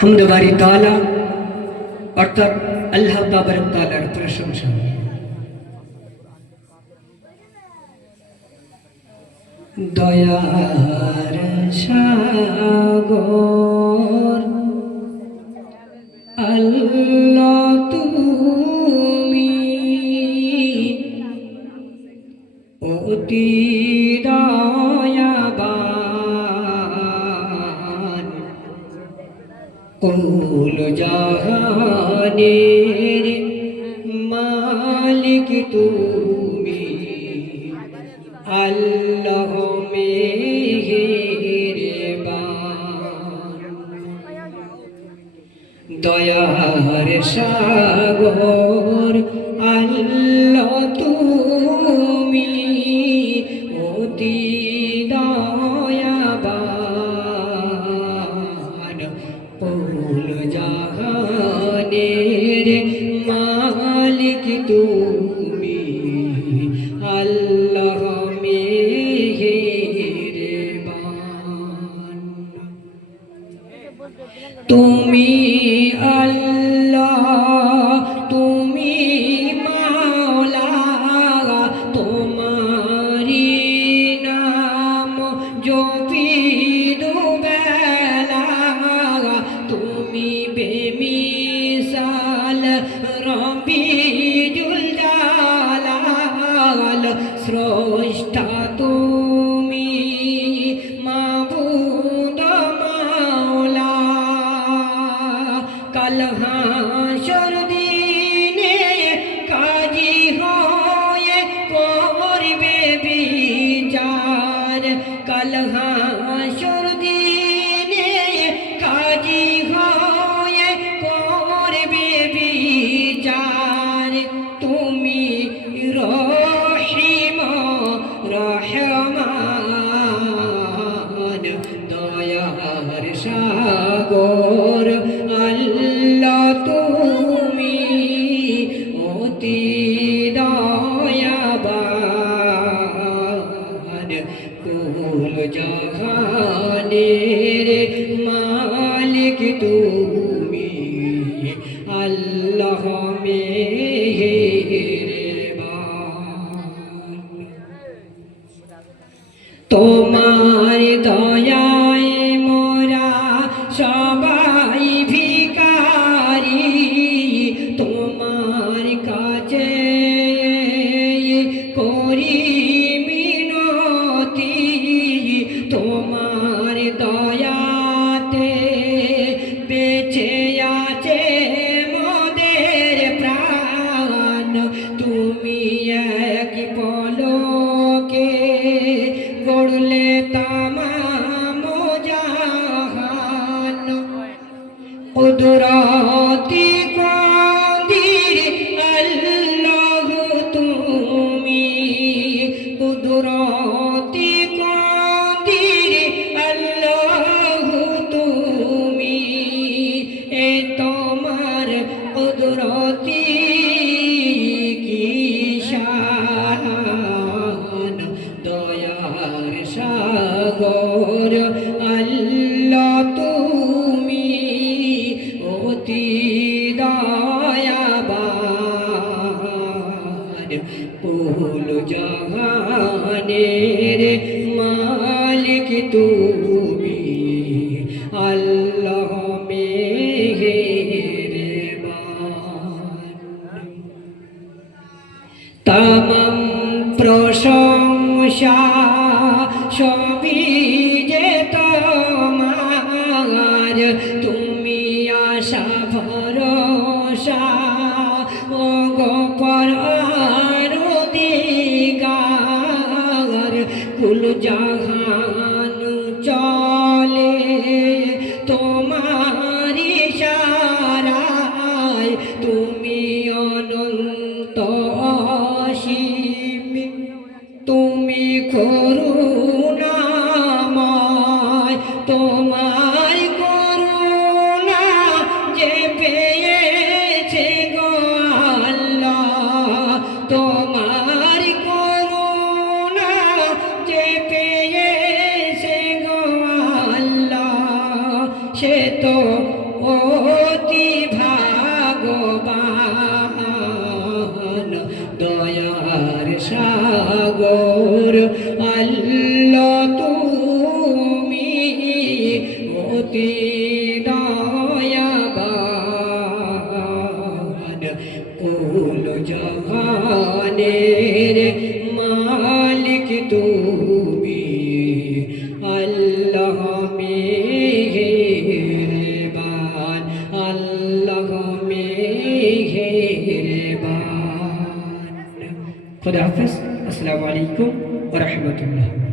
হামদ বারি তাআলা অর্থাৎ আল্লাহ তাবারক তাআলার প্রশংসা। দয়ার সাগর আল্লাহ তুমি অতি দয়াবান, কুল জাহানের মালিক তুমি আল্লাহ মেহেরবান। দয়ার সাগর আল্লাহ তুমি অতি দয়াবান, কুল জাহানের মালিক তুমি আল্লাহ মেহেরবান। তুমি আল্লাহ, তুমি মাওলা, তোমারি নাম জপি দুবেলা। তুমি বেমিসাল রব্বিউল জালাল, স্রষ্টা তুমি মাবুদ মাওলা। কাল হাসর দিনে কাজী হয়ে করবে বিচার। কাল হাসর দিনে কাজী হয়ে করবে বিচার। তুমি রহিম রহমান, দয়ার সাগর আল্লাহ তুমি অতি দয়াবান, কুল জাহানের মালিক তুমি আল্লাহ মেহেরবান। তোমার দয়ায় মোরা সবাই ভিখারি, তোমার কাছে করি মিনতি। তোমার দয়াতে বেঁচে আছে মোদের প্রাণ। তুমি এক পলকে গড়লে তামাম জাহান। কুদরতি কাদির আল্লাহ তুমি, কুদরতি কাদির আল্লাহ তুমি। এ তোমার কুদরতি কি শান। দয়ার সাগর আল্লাহ তুমি অতি দয়াবান, কুল জাহানের মালিক তুমি আল্লাহ মেহেরবান। তামাম প্রশংসা সবই যে তোমার। তুমি আশা ভরসা ও গোপর দিগার। কুল জাহান চলে তোমার ইশারায়। তুমি অনন্ত অসীম, তুমি করুণাময়। তোমার করুণা যে পেয়েছে গো আল্লাহ, তোমার করুণা যে পেয়েছে গো আল্লাহ। সে তো মেহেরবান, আল্লাহ মেহেরবান। খুদা হাফেজ। আসসালামু আলাইকুম ওয়া রাহমাতুল্লাহ।